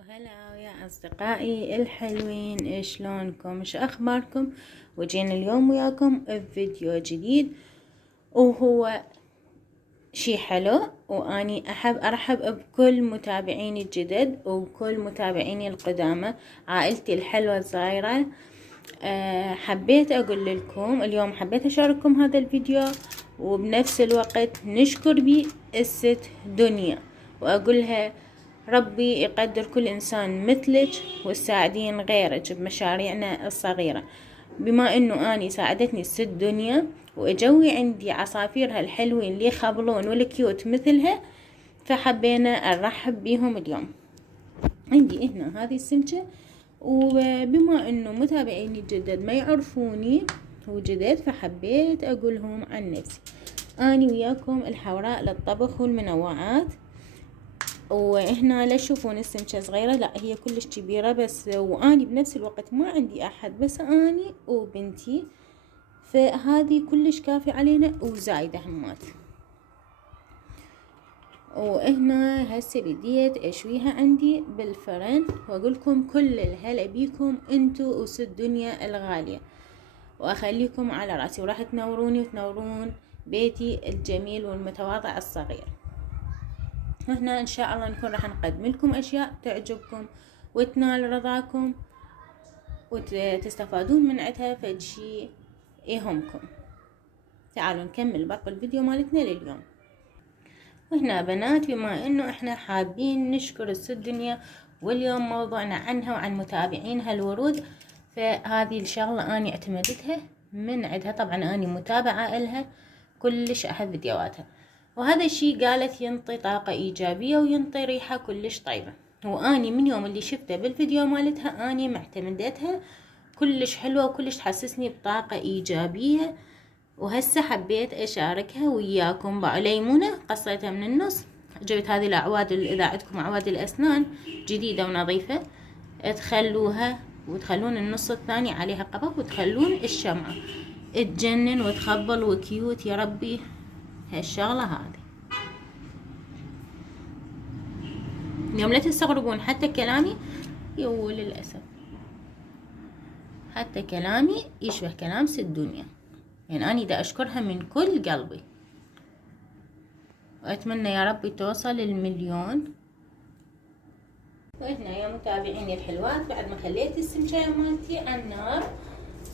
وهلا يا أصدقائي الحلوين، شلونكم؟ ايش أخباركم؟ وجينا اليوم وياكم بفيديو جديد، وهو شي حلو. وأني أحب أرحب بكل متابعيني الجدد وكل متابعيني القدامى، عائلتي الحلوة الصغيرة. حبيت أقول لكم اليوم، حبيت أشارككم هذا الفيديو، وبنفس الوقت نشكر بيه الست دنيا، وأقولها ربي يقدر كل إنسان مثلك وتساعدين غيرك بمشاريعنا الصغيرة. بما إنه أني ساعدتني الست دنيا وأجوي عندي عصافيرها الحلوين اللي يخبلون والكيوت مثلها، فحبينا نرحب بيهم اليوم. عندي هنا هذه السمكة، وبما إنه متابعيني الجدد ما يعرفوني وجدد، فحبيت أقولهم عن نفسي. أني وياكم الحوراء للطبخ والمنوعات. وهنا لا تشوفون السمكة صغيرة، لا هي كلش كبيرة، بس واني بنفس الوقت ما عندي احد، بس اني وبنتي، فهذه كلش كافي علينا وزايدة همات. وهنا هسه بديت اشويها عندي بالفرن، واقولكم كل الهلا بيكم انتو وست دنيا الغالية، واخليكم على راسي، وراح تنوروني وتنورون بيتي الجميل والمتواضع الصغير. هنا ان شاء الله نكون راح نقدم لكم اشياء تعجبكم وتنال رضاكم وتستفادون من عندها فد شي يهمكم. تعالوا نكمل باقي الفيديو مالتنا لليوم. وهنا بنات، بما انه احنا حابين نشكر الست دنيا، واليوم موضوعنا عنها وعن متابعينها الورود، فهذه الشغلة اني اعتمدتها من عندها. طبعا اني متابعة الها، كلش احب فيديوهاتها، وهذا الشي قالت ينطي طاقة إيجابية وينطي ريحة كلش طيبة. وأني من يوم اللي شفته بالفيديو مالتها أني معتمدتها، كلش حلوة وكلش تحسسني بطاقة إيجابية. وهسه حبيت أشاركها وياكم. ليمونة قصيتها من النص، جبت هذه الأعواد، إذا عندكم أعواد الأسنان جديدة ونظيفة تخلوها، وتخلون النص الثاني عليها قبب، وتخلون الشمعة تجنن وتخبل وكيوت يا ربي هالشغلة هذه. اليوم لا تستغربون حتى كلامي، للأسف حتى كلامي يشبه كلام ست دنيا، يعني أنا دا أشكرها من كل قلبي، وأتمنى يا ربي توصل ل1,000,000. وهنا يا متابعيني الحلوات، بعد ما خليت السمكة مالتي على النار،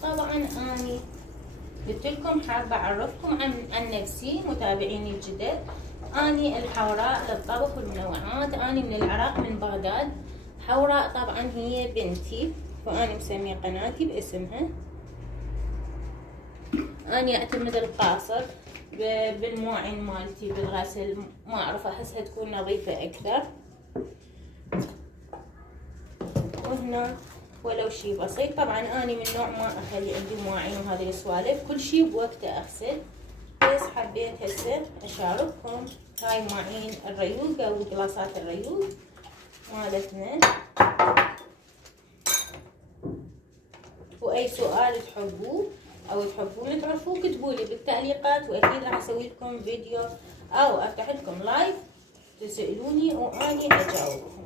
طبعا أني قلت لكم حابة أعرفكم عن نفسي متابعيني الجدد. أني الحوراء للطبخ والمنوعات، أني من العراق من بغداد. حوراء طبعا هي بنتي، وأني مسمية قناتي باسمها. أني أعتمد القاصر بالمواعين مالتي بالغسل، ما أعرف أحسها تكون نظيفة أكثر. وهنا ولو شي بسيط، طبعا أنا من نوع ما أخلي عندي مواعين وهذه السوالف، كل شي بوقته أغسل، بس حبيت هسه أشارككم هاي مواعين الريوق أو قلاصات الريوق مالتنا. وأي سؤال تحبوه أو تحبون تعرفوه كتبولي بالتعليقات، وأكيد راح أسوي لكم فيديو أو أفتح لكم لايف تسألوني وأني أجاوبكم.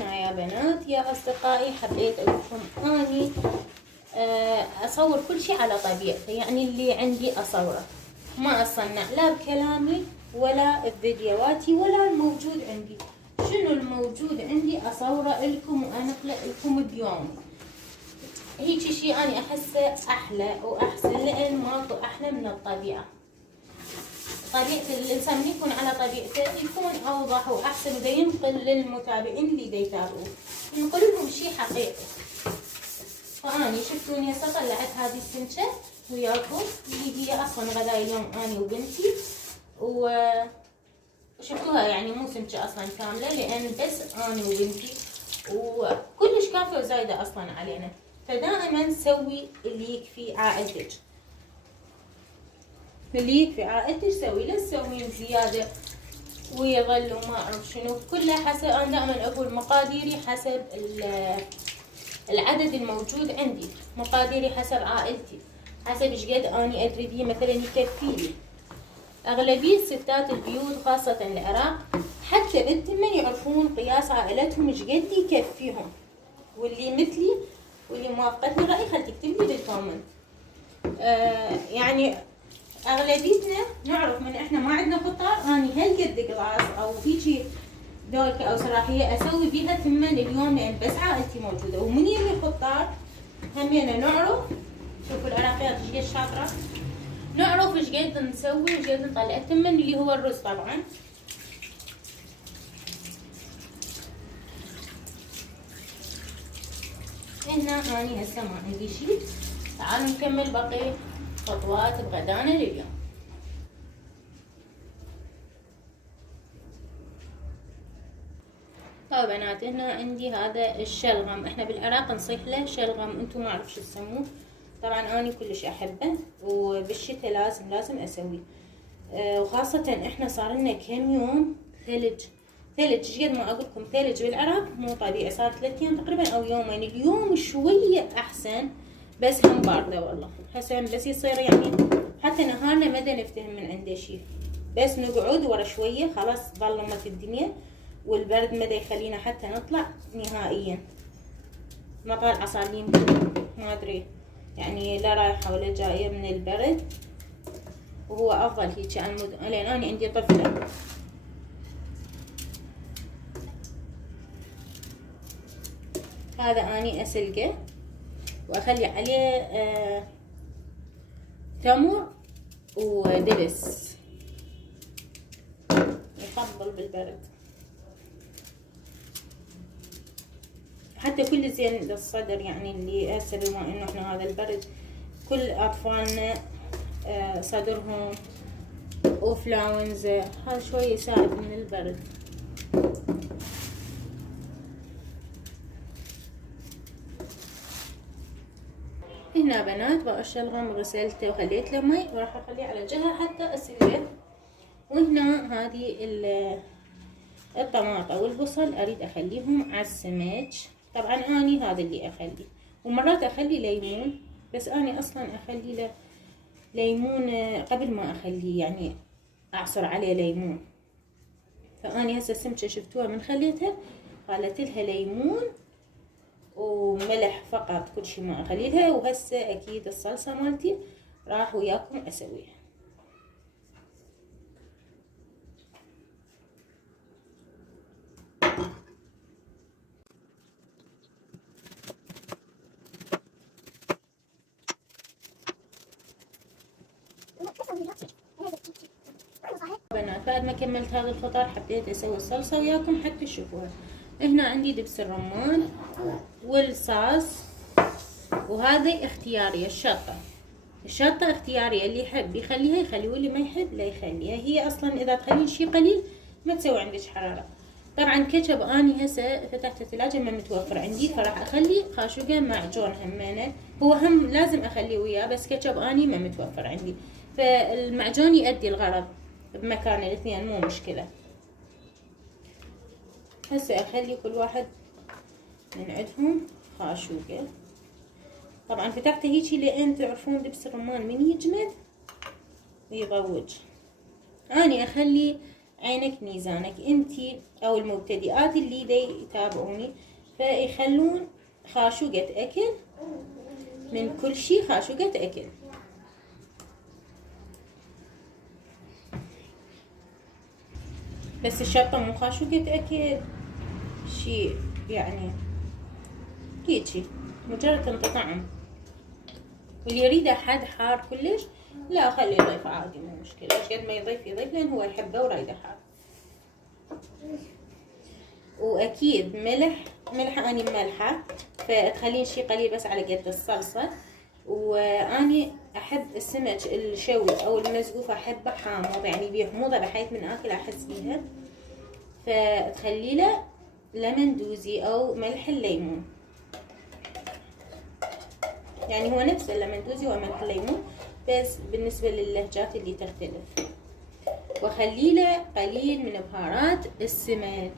يا بنات يا أصدقائي، حبيت أقول لكم أني أصور كل شيء على طبيعته، يعني اللي عندي أصوره، ما أصنع لا بكلامي ولا بفيديوهاتي ولا الموجود عندي. شنو الموجود عندي أصوره لكم وأنقله لكم بيومي. هيك شيء أنا أحسه أحلى وأحسن، لأن ماكو أحلى من الطبيعة. طبيعة الإنسان من يكون على طبيعته يكون أوضح وأحسن، ودا ينقل للمتابعين اللي دا يتابعوه، ينقل لهم شي حقيقي. فأني شفتوني هسه طلعت هذه السمكة وياكم، اللي هي أصلا غداء اليوم أني وبنتي، وشفتوها يعني مو سمكة أصلا كاملة، لأن بس أني وبنتي، وكلش كافية وزايدة أصلا علينا. فدائما سوي اللي يكفي عائلتك. اللي يكفي عائلتي تسوي، لا تسوين زيادة ويظل وما اعرف شنو. كلها حسب، انا دائما اقول مقاديري حسب العدد الموجود عندي، مقاديري حسب عائلتي، حسب ايش قد اني اتريديه مثلا يكفيلي. اغلبية ستات البيوت خاصة العراق حتى بالتمن يعرفون قياس عائلتهم ايش قد يكفيهم. واللي مثلي واللي موافقتني الرأي خل تكتب لي بالكومنت. يعني اغلبيتنا نعرف من احنا ما عندنا فطار، اني هالقد قلاص او هيجي دولكة او سراحية اسوي بيها ثمن اليوم، لان بس عائلتي موجودة. ومن يمي فطار همينا نعرف، شوفوا العراقيات ايش قد شاطرة، نعرف ايش قد نسوي وايش قد نطلع الثمن اللي هو الرز طبعا. هنا اني هسه ما عندي شي، تعالوا نكمل باقي خطوات بغدانا لليوم. طيب بنات، هنا عندي هذا الشلغم، احنا بالعراق نصيح له شلغم، انتم ما اعرف شو تسموه. طبعا اني كلش احبه وبالشتاء لازم اسويه. وخاصة احنا صار لنا كم يوم ثلج ثلج، قد ما اقول لكم ثلج بالعراق مو طبيعي. صار 3 ايام تقريبا او يومين، اليوم شوية احسن بس هم باردة والله. هسه بس يصير يعني حتى نهارنا مدى نفتهم من عنده شي، بس نقعد ورا شوية خلاص ظلمت الدنيا والبرد مدى يخلينا حتى نطلع نهائيا. ما طالعة صار لي يمكن ما ادري يعني لا رايحة ولا جاية من البرد، وهو افضل هيك لان انا عندي طفلة. هذا اني اسلقه واخلي عليه تمر ودبس يفضل بالبرد، حتى كل زين للصدر. يعني اللي هسه بما انه احنا هذا البرد كل اطفالنا صدرهم وفلاونزا، هذا شوي يساعد من البرد. هنا بنات بقى الشلغم غسلته وخليت له مي وراح اخليه على جهة حتى اسلقه. وهنا هذه الطماطة والبصل اريد اخليهم على السمك. طبعا اني هذا اللي اخليه، ومرات اخلي ليمون، بس اني اصلا اخلي له ليمون قبل ما اخليه، يعني اعصر عليه ليمون. فاني هسه السمكة شفتوها من خليتها خليت لها ليمون وملح فقط، كل شي ما اخلي لها. وهسه اكيد الصلصة مالتي راح وياكم اسويها. بنات بعد ما كملت هذا الفطار حبيت اسوي الصلصة وياكم حتى تشوفوها. هنا عندي دبس الرمان والصاص، وهذه اختيارية. الشطة اختيارية، اللي يحب يخليها يخلي واللي ما يحب لا يخليها. هي اصلا اذا تخلين شي قليل ما تسوي عندك حرارة. طبعا كاتشب اني هسه فتحت الثلاجة ما متوفر عندي، فراح اخلي خاشوقة معجون همينه، هو هم لازم اخليه وياه، بس كاتشب اني ما متوفر عندي، فالمعجون يؤدي الغرض بمكان الاثنين مو مشكلة. هسه اخلي كل واحد من عندهم خاشوقة. طبعا فتحته هيجي لان تعرفون دبس الرمان من يجمد ويضوج. اني اخلي عينك ميزانك انتي او المبتدئات اللي دي يتابعوني، فيخلون خاشوقة اكل من كل شي، خاشوقة اكل. بس الشطة مو خاشوقة اكل شي، يعني هيجي مجرد تنطعم. واللي يريده حد حار كلش لا خليه يضيف عادي مو مشكلة، ايش قد ما يضيف لان هو يحبه ورايده حار. واكيد ملح اني مملحة، فتخلين شي قليل بس على قد الصلصة. واني احب السمك الشوي او المزقوف احبه حامض، يعني بيه حموضة بحيث من اكل احس بيها، فتخلي له لمن دوزي او ملح الليمون، يعني هو نفس الليمون دوزي وملح الليمون. بس بالنسبة للهجات اللي تختلف. واخلي له قليل من بهارات السمك.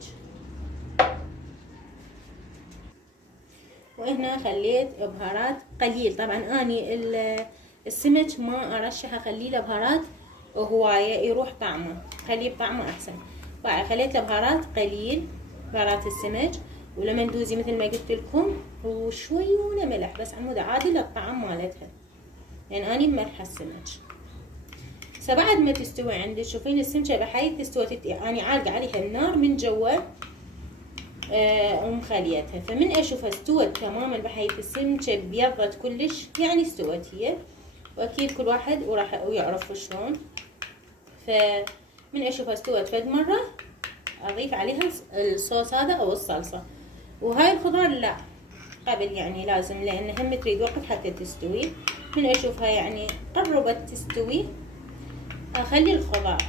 وهنا خليت بهارات قليل. طبعا اني السمك ما ارشح، اخلي له بهارات هواية يروح طعمه، خليه بطعمه احسن. خليت له بهارات قليل، بهارات السمك، ولمندوزي مثل ما قلت لكم، وشوية ملح بس عمود عادي للطعم مالتها، يعني اني مملحة السمك. بعد ما تستوي عندي، شوفين السمكة بحيث تستوي، اني عالقة عليها النار من جوا ومخليتها. فمن اشوفها استوت تماما بحيث السمكة بيضت كلش، يعني استوت هي. واكيد كل واحد وراح يعرف شلون. فمن اشوفها استوت فد مرة اضيف عليها الصوص هذا او الصلصة. وهاي الخضار لا قبل، يعني لازم، لان هم تريد وقت حتى تستوي. من اشوفها يعني قربت تستوي، اخلي الخضار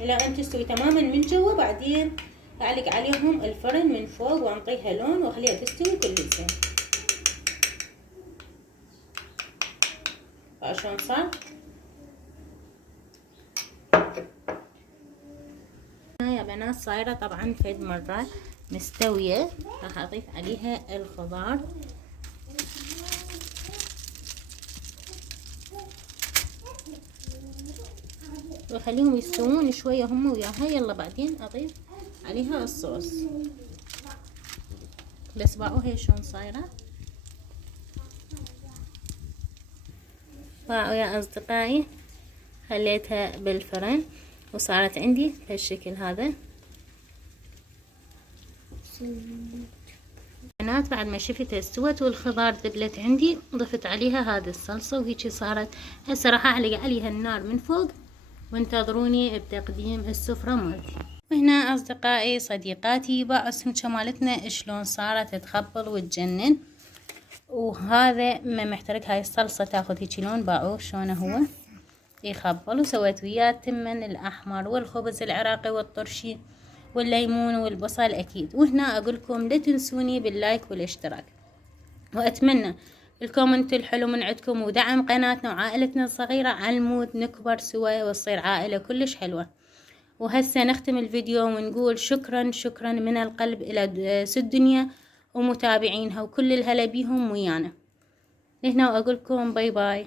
الى ان تستوي تماما من جوا، بعدين اعلق عليهم الفرن من فوق وانطيها لون واخليها تستوي كل زين. شلون صار؟ يا بنات صايرة طبعا فد مرة مستوية. راح اضيف عليها الخضار. واخليهم يستوون شوية هم وياها. يلا بعدين اضيف عليها الصوص. الاسبوع هي شلون صايرة. يا اصدقائي خليتها بالفرن وصارت عندي بهالشكل هذا. بنات بعد ما شفتها استوت والخضار ذبلت عندي، ضفت عليها هذه الصلصة وهيجي صارت. هسه راح اعلق عليها النار من فوق وانتظروني بتقديم السفرة مالتي. وهنا اصدقائي صديقاتي باعوا السمكة مالتنا شلون صارت تخبل وتجنن. وهذا ما محترق، هاي الصلصة تاخذ هيجي لون، باعوه شلون هو يخبل. وسويت وياه التمن الاحمر والخبز العراقي والطرشي والليمون والبصل اكيد. وهنا اقولكم لا تنسوني باللايك والاشتراك، واتمنى الكومنت الحلو من عندكم ودعم قناتنا وعائلتنا الصغيرة على المود نكبر سوا وتصير عائلة كلش حلوة. وهسه نختم الفيديو ونقول شكرا شكرا من القلب الى سد دنيا ومتابعينها وكل الهلا بيهم ويانا. هنا واقولكم باي باي.